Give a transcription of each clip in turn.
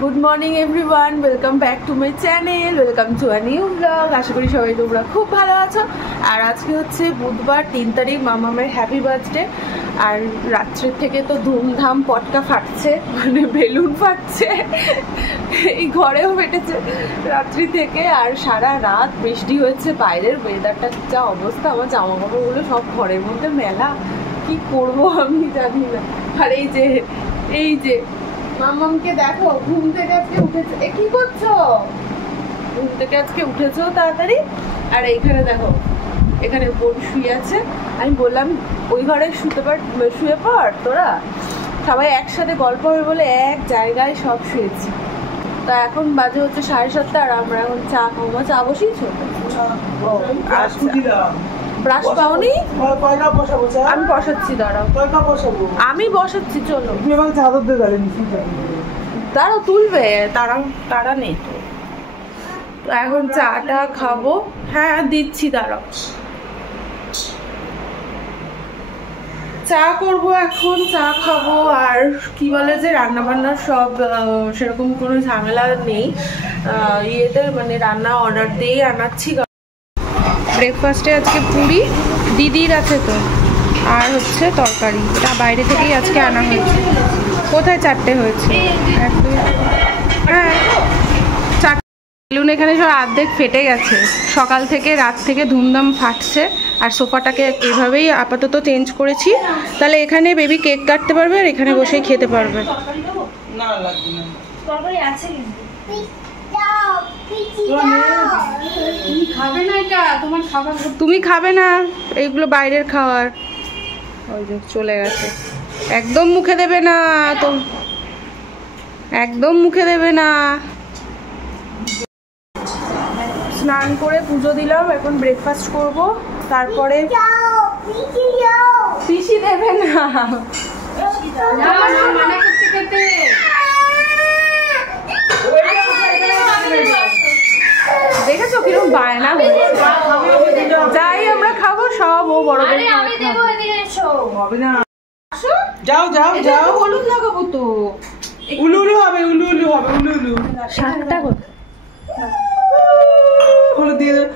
Good morning everyone, welcome back to my channel, welcome to a new blog. আশা করি সবাই তোমরা খুব ভালো আছো। আর আজকে হচ্ছে বুধবার 3 তারিখ, মামামের হ্যাপি বার্থডে। আর রাত্রের থেকে তো ধুমধাম পটকা ফাটছে, মানে বেলুন ফাটছে, এই ঘরেও ফেটেছে রাত্রি থেকে। আর সারা রাত বৃষ্টি হয়েছে, বাইরের ওয়েদারটা যা অবস্থা, আমার জামা কাপড়গুলো সব ঘরের মধ্যে মেলা, কি করবো আমি জানি না। আর এই যে মামামকে দেখো, ঘুম থেকে আজকে উঠেছে। কি করছো? ঘুম থেকে আজকে উঠেছো তাড়াতাড়ি। আর এইখানে দেখো, এখানে বোন শুয়ে আছে। আমি বললাম ওই ঘরে শুয়ে পড় তোরা, সবাই একসাথে গল্প হবে বলে এক জায়গায় সব শুয়েছি। তা এখন বাজে হচ্ছে 7:30, আর আমরা এখন চা খাবো। চা বসিয়েছো? ব্রাশ পাওনি? আমি বসাচ্ছি, দাঁড়াও। আমি বসাচ্ছি, চলো। দাঁড়াও, তুলবে, তারা নেই তো। এখন চাটা খাবো। হ্যাঁ দিচ্ছি, দাঁড়াও। চা করবো এখন, চা খাবো। আর কি বলে যে রান্না বান্না সব সেরকম কোনো ঝামেলা নেই, মানে রান্না অর্ডার দিয়েই আনাচ্ছি। ব্রেকফাস্টে আজকে পুরি দিদির আছে তো, আর হচ্ছে তরকারি, এটা বাইরে থেকেই আজকে আনা হয়েছে। কোথায় 4টে হয়েছে? 1 2, হ্যাঁ 4। বেলুন এখানে সব অর্ধেক ফেটে গেছে, সকাল থেকে রাত থেকে ধুমধাম ফাটছে। আর সোফাটাকে এভাবেই আপাতত চেঞ্জ করেছি, তাহলে এখানে বেবি কেক কাটতে পারবে আর এখানে বসেই খেতে পারবে। তুমি খাবে না, এইগুলো বাইরের খাবার। ওই যে চলে গেছে। একদম মুখে দেবে না তো, একদম মুখে দেবে না। স্নান করে পুজো দিলাম, এখন ব্রেকফাস্ট করব। তারপরে পিসি দেবে না, দেখেছো কিরকম বায়না হয়েছে। যাই আমরা খাবো সব, ও বড় যাও যাও যাও, হলুদ লাগাবো তো। উলুলু হবে, উলুলু হবে, উলুলু। শাকটা কোথায়? হলুদ দিয়ে দাও।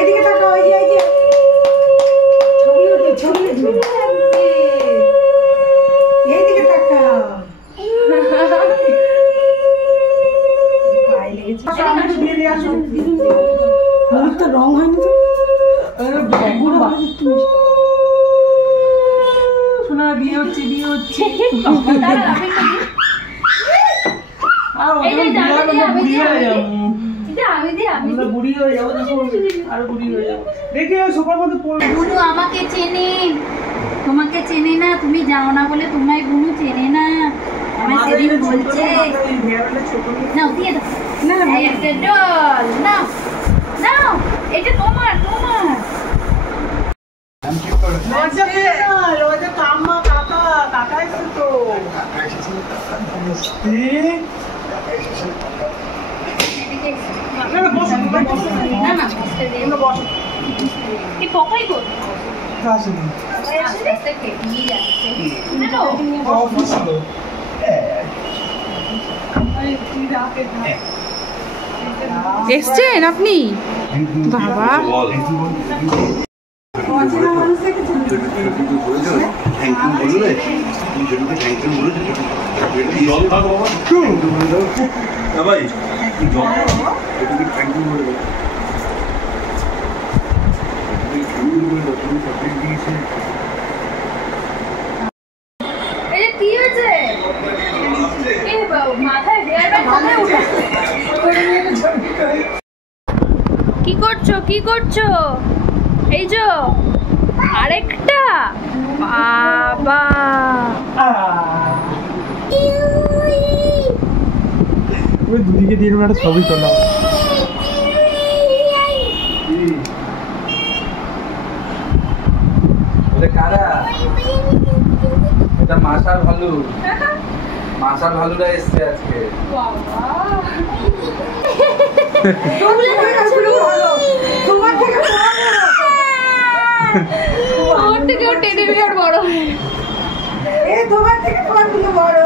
এদিকে তাকাও, এই যে ছবি ওঠে, ছবি ওঠে, এইদিকে তাকাও। গায়ে লেগেছে। দিয়ে দিয়ে আসো। হলুদটা রং হয়নি তো। শোনা, বিয়ে হচ্ছে, বিয়ে হচ্ছে। আমাকে চেনে, তোমাকে চেনে না, তুমি যাও না বলে তোমায় গুনু চেনে না। আমার সেদিন বলছে নাও দিয়ে দাও, না একটা ডল নাও, নাও এটা তোমার, তোমার। এসছেন আপনি? বাবা কি হয়েছে? কি করছো, কি করছো? এই যে আরেকটা, বাবা দুদিকে দিয়ে একটা ছবি তোলা। এটা মাসার ভালু, মাসার ভালুরা এসছে আজকে। তোমার থেকে ওর থেকে ওর টেডি বিয়ার বড়। তোমার থেকে তোমার গুলো বড়।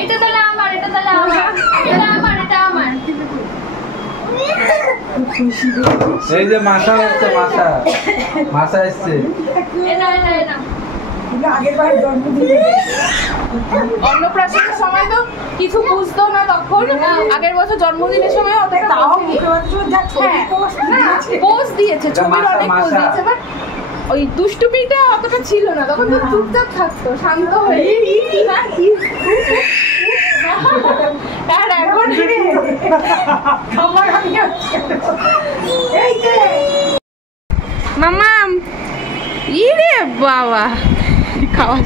এটা তাহলে আমার, এটা তাহলে আমার, এটা আমার, এটা আমার। এই যে মাসা হচ্ছে, মাসা এসছে। এটা আগের বার জন্মদিনে অন্নপ্রাশনের সময় তো কিছু বুঝতো না তখন, আগের বছর জন্মদিনের সময় অতটা তাও মুখে যা ছবি পোস্ট দিয়েছে, ছবির অনেক পোস্ট দিয়েছে, বাট ওই দুষ্টুমিটা অতটা ছিল না, তখন তো চুপচাপ থাকতো, শান্ত হয়ে। আর এখন মামাম ইরে বাবা খাওয়া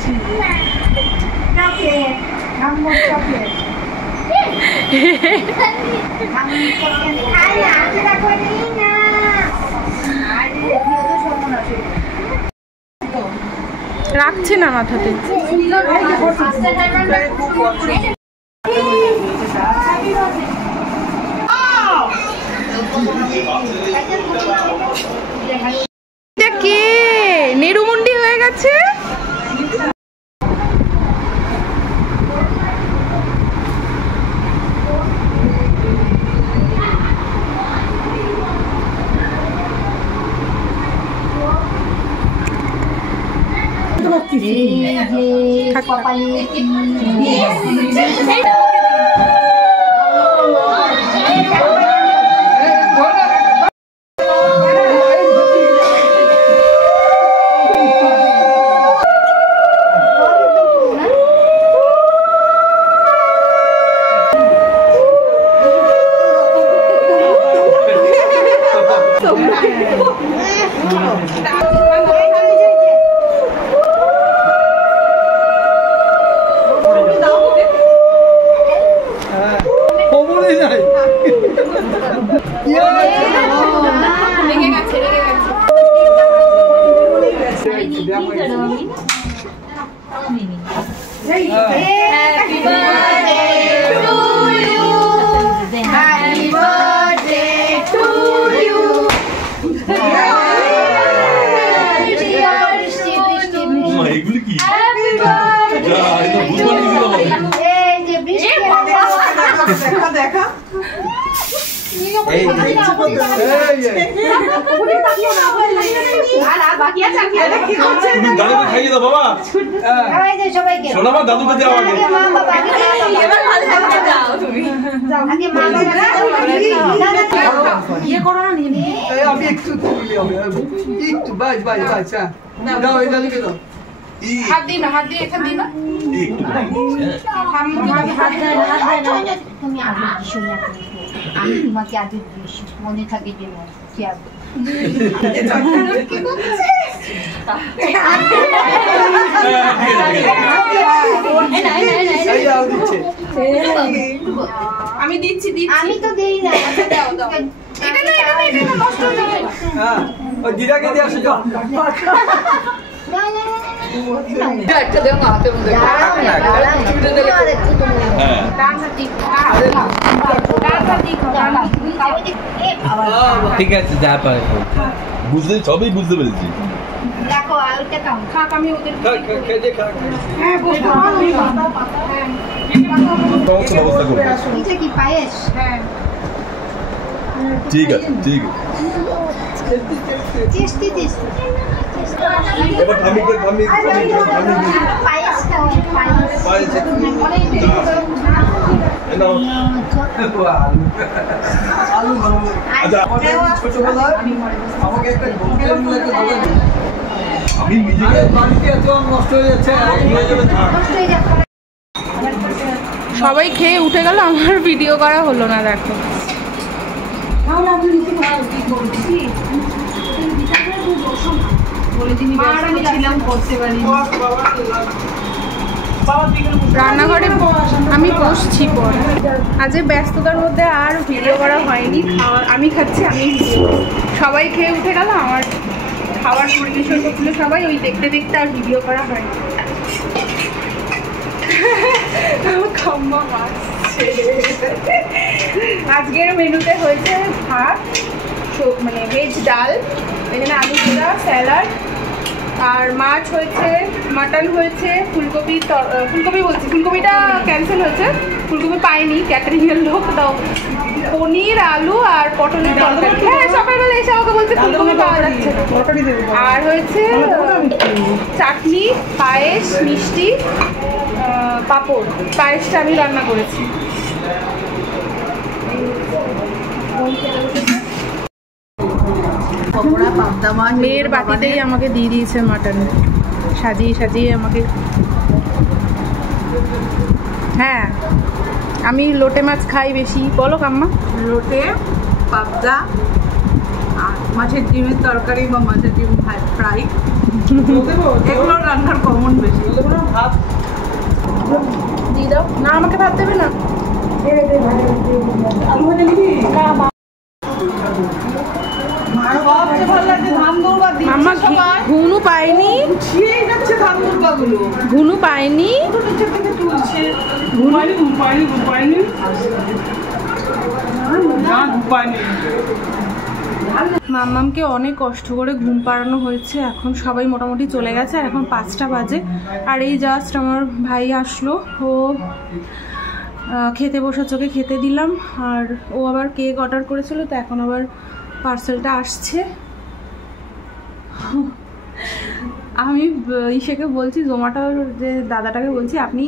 রাখছে না মাথাতে। কে নেরুমুন্ডি হয়ে গেছে? দেখা খাইয়ে দাও বাবা, শোনাবা দাদুকে দেওয়া আগে। আমি একটু বাস বাস বাস দাও এই দাদুকে দাও। হাত দিই না, হাত দিয়ে এখান দিই না। তুমি আগে দিশো না, আমি তোমাকে আগে দিশো, মনে থাকে যেন কি আগে আমি দিচ্ছি দিচ্ছি। আমি তো দেই না। দাও দাও। এটা না এটা না এটা না, নষ্ট হয়ে যাবে। হ্যাঁ ওই দিদাকে দিয়ে আসো যাও। একটা দেও না হাতে মধ্যে। হ্যাঁ ঠিক আছে, যা পারে বুঝতে সবই বুঝতে পেরেছি। দেখো আলুটা কাম খাক, আমি ওদের হ্যাঁ বসো। সমস্ত ব্যবস্থা করবো। এটা কি পায়েস? হ্যাঁ ঠিক আছে ঠিক আছে। টেস্টি টেস্টি এবার ঠামিকে পায়েস খাও, পায়েস নাও। আলু ভালো আচ্ছা ছোটবেলায় আমাকে একটা আমি নিজেকে বাড়িতে এত নষ্ট হয়ে যাচ্ছে হয়ে যাবে থাক। নষ্ট হয়ে যাবে। সবাই খেয়ে উঠে গেল, আমার ভিডিও করা হলো না। দেখো রান্নাঘরে আমি বসছি পর। আজ ব্যস্ততার মধ্যে আর ভিডিও করা হয়নি। আমি খাচ্ছি, আমি ভিডিও। সবাই খেয়ে উঠে গেল, আমার খাবার পরিবেশন করছিল সবাই, ওই দেখতে দেখতে আর ভিডিও করা হয়নি। খাম্বা মাছ। আজকের মেনুতে হয়েছে ভাত, মানে ভেজ ডাল, এখানে আলু পোড়া, স্যালাড, আর মাছ হয়েছে, মাটন হয়েছে, ফুলকপি বলছি, ফুলকপিটা ক্যান্সেল হয়েছে, ফুলকপি পাইনি, ক্যাটারিংয়ের লোক। তো পনির, আলু আর পটলের তরকারি। হ্যাঁ, সকালবেলা এসে আমাকে বলছে ফুলকপি পাওয়া যাচ্ছে না। আর হয়েছে চাটনি, পায়েস, মিষ্টি, পাঁপড়। পায়েসটা আমি রান্না করেছি। মেয়ের বাটিতেই আমাকে দিয়ে দিয়েছে মাটন, সাজিয়ে সাজিয়ে আমাকে। হ্যাঁ, আমি লোটে মাছ খাই বেশি। বলো কাম্মা। লোটে, পাবদা, আর মাছের ডিমের তরকারি বা মাছের ডিম ফ্রাই, এগুলো রান্নার কমন বেশি। ভাত দিয়ে দাও না, আমাকে ভাত দেবে না। আলু ভাজা নিবি? সবচেয়ে ভালো লাগে ধান দৌড়া দিয়ে মাম্মা ঘুনু পাইনি, ছিঁড়েই যাচ্ছে ধান দৌড়াগুলো, ঘুনু পাইনি, নিচে থেকে তুলছে। মাম্মামকে অনেক কষ্ট করে ঘুম পাড়ানো হয়েছে। এখন সবাই মোটামুটি চলে গেছে, আর এখন 5টা বাজে। আর এই জাস্ট আমার ভাই আসলো, ও খেতে বসেছে, ওকে খেতে দিলাম। আর ও আবার কেক অর্ডার করেছিল, তো এখন আবার পার্সেলটা আসছে। আমি ইসেকে বলছি, জোম্যাটোর যে দাদাটাকে বলছি, আপনি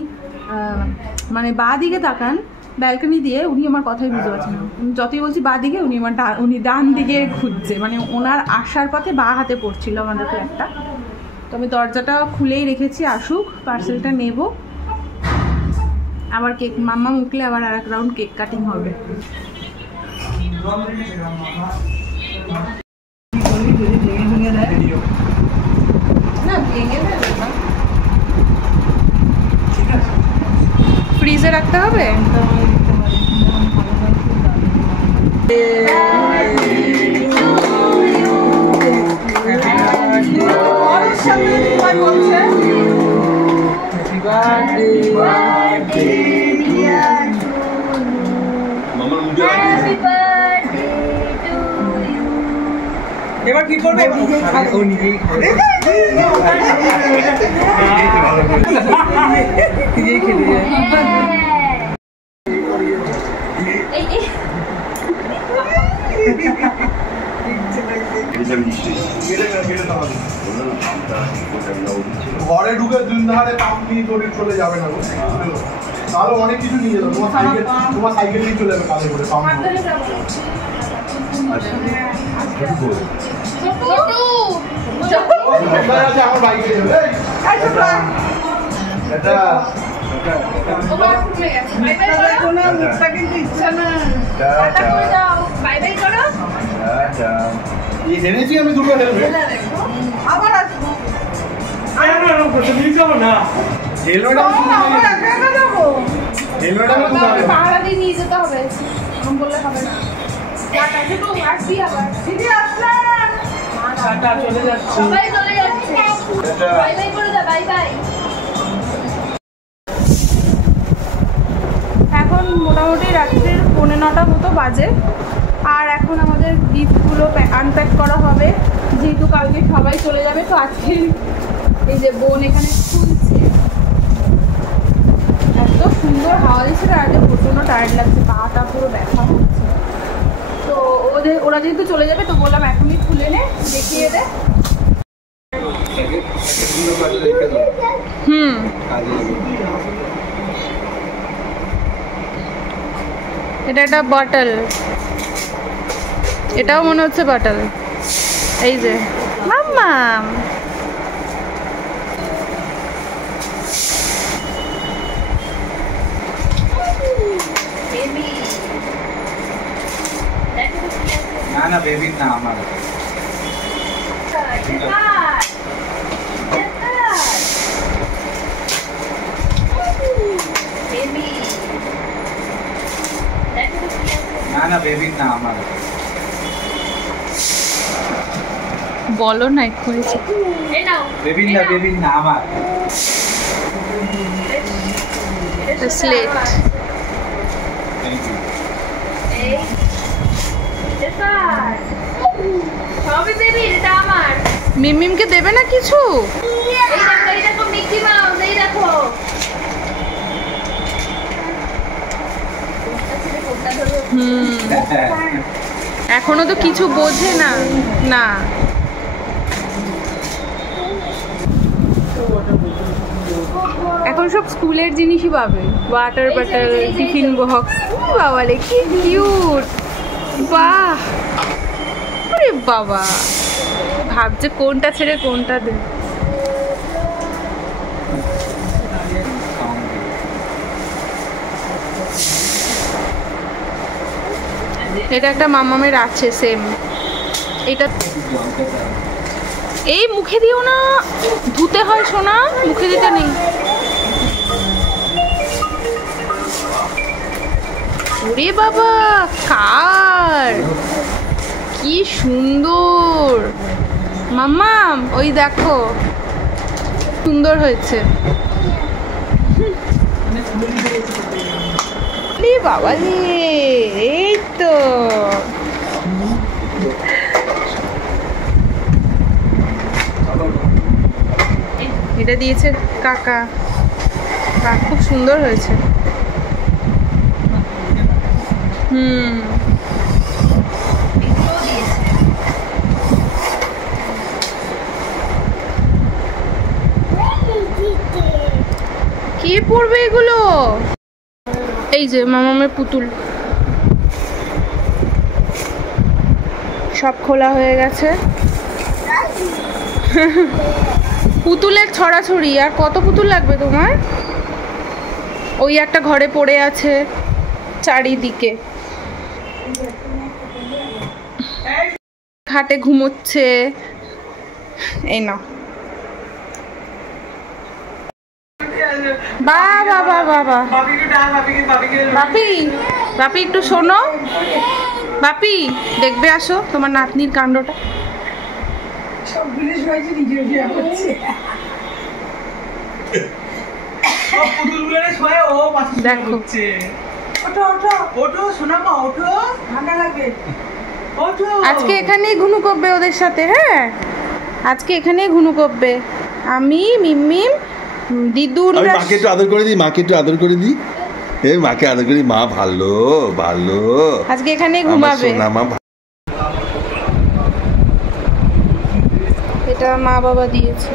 মানে বাঁ দিকে তাকান ব্যালকনি দিয়ে, উনি আমার কথাই বুঝতে পারছেন না। যতই বলছি বাঁ দিকে, উনি ডান দিকে খুঁজছে, মানে ওনার আসার পথে বাঁ হাতে পড়ছিল আমাদের ফ্ল্যাটটা। তো আমি দরজাটা খুলেই রেখেছি, আসুক, পার্সেলটা নেব। আবার কেক মাম্মা উঠলে আবার আর এক রাউন্ড কেক কাটিং হবে। না, ভেঙে দেবে না, ফ্রিজে রাখতে হবে। এবার কি করবে? ও নিজেই খাবে, নিজেই খেতে যায়। ঘরে ঢুকে দুই ধারে পাম্প নিয়ে করে চলে যাবে না, তাহলে অনেক কিছু নিয়ে যাবে। তোমার সাইকেল নিয়ে চলে যাবে কালে করে পাম্প। আমার বাইকে যাবে মুখটা কিন্তু ইচ্ছা না। জেনেছি আমি দুটো হেলমেট, আবার আসবো, না হেলমেট আবার একা একা যাবো। হেলমেট আমি তুলে পাহাড়া দিয়ে নিয়ে যেতে হবে, এরকম বললে হবে না। দিদি আসলেন, চলে যাচ্ছে। সবাই চলে যাচ্ছে, বাই বাই করে দাও, বাই বাই। এখন মোটামুটি রাত্রির 9:45 মতো বাজে। আর এখন আমাদের গিফটগুলো আনপ্যাক করা হবে, যেহেতু কালকে সবাই চলে যাবে। তো আজকে এই যে বোন এখানে খুলছে, এত সুন্দর হাওয়া দিচ্ছে, আর আজকে প্রচণ্ড টায়ার্ড লাগছে, পাটা পুরো ব্যথা হচ্ছে। তো ওরা যেহেতু চলে যাবে, তো বললাম এখনই খুলে নে, দেখিয়ে দে। এটা একটা বটল, এটাও মনে হচ্ছে বটল। এই যে মাম্মাম, না না বেবি না, আমার না না বেবি না, আমার বলো না এক্ষুনি। বেবি না, বেবি না, আমার স্লেট। Thank you. মিমিমকে দেবে না কিছু? এই দেখো মিকি মাউস, এই দেখো। এখনো তো কিছু বোঝে না। না এখন সব স্কুলের জিনিসই পাবে, ওয়াটার বটল, টিফিন বক্স। বাবা রে কি কিউট! বাহ, আরে বাবা, ভাবছে কোনটা ছেড়ে কোনটা দে। এটা একটা মামামের আছে সেম। এটা এই মুখে দিও না, ধুতে হয় সোনা, মুখে দিতে নেই। ওরে বাবা, কার কি সুন্দর! মাম্মাম ওই দেখো, সুন্দর হয়েছে। বাবা রে, এই তো এটা দিয়েছে কাকা, খুব সুন্দর হয়েছে। কে পড়বে এগুলো? এই যে মামামের পুতুল সব খোলা হয়ে গেছে। পুতুলের ছড়াছড়ি। আর কত পুতুল লাগবে তোমার? ওই একটা ঘরে পড়ে আছে চারিদিকে, খাটে ঘুমোচ্ছে। এই না, বাবা বাবা, বাপি বাপি একটু শোনো। বাপি দেখবে, আসো তোমার নাতনির কাণ্ডটা। দেখো, আজকে এখানেই ঘুনু করবে ওদের সাথে। হ্যাঁ, আজকে এখানেই ঘুনু করবে। আমি মিমিম দিদুন। মাকে একটু আদর করে দিই, মাকে একটু আদর করে দিই। এই মাকে আদর করি, মা ভালো ভালো। আজকে এখানেই ঘুমাবে। এটা মা বাবা দিয়েছে।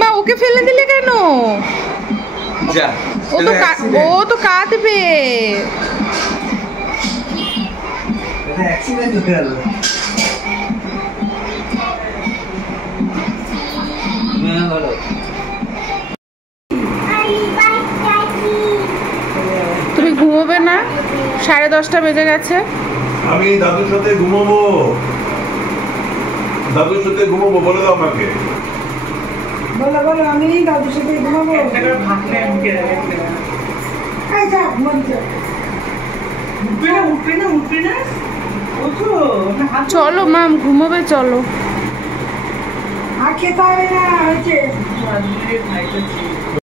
মা ওকে ফেলে দিলে কেন? ও তো কাঁদবে। তুমি ঘুমোবে না? 10:30 বেজে গেছে। আমি দাদুর সাথে ঘুমাবো, দাদুর সাথে ঘুমাবো, বলে দাও আমাকে। বলো বলো, আমি দাদুর সাথে ঘুমাবো। চলো মাম, ঘুমোবে চলো। আর খেতে হবে না, হয়েছে।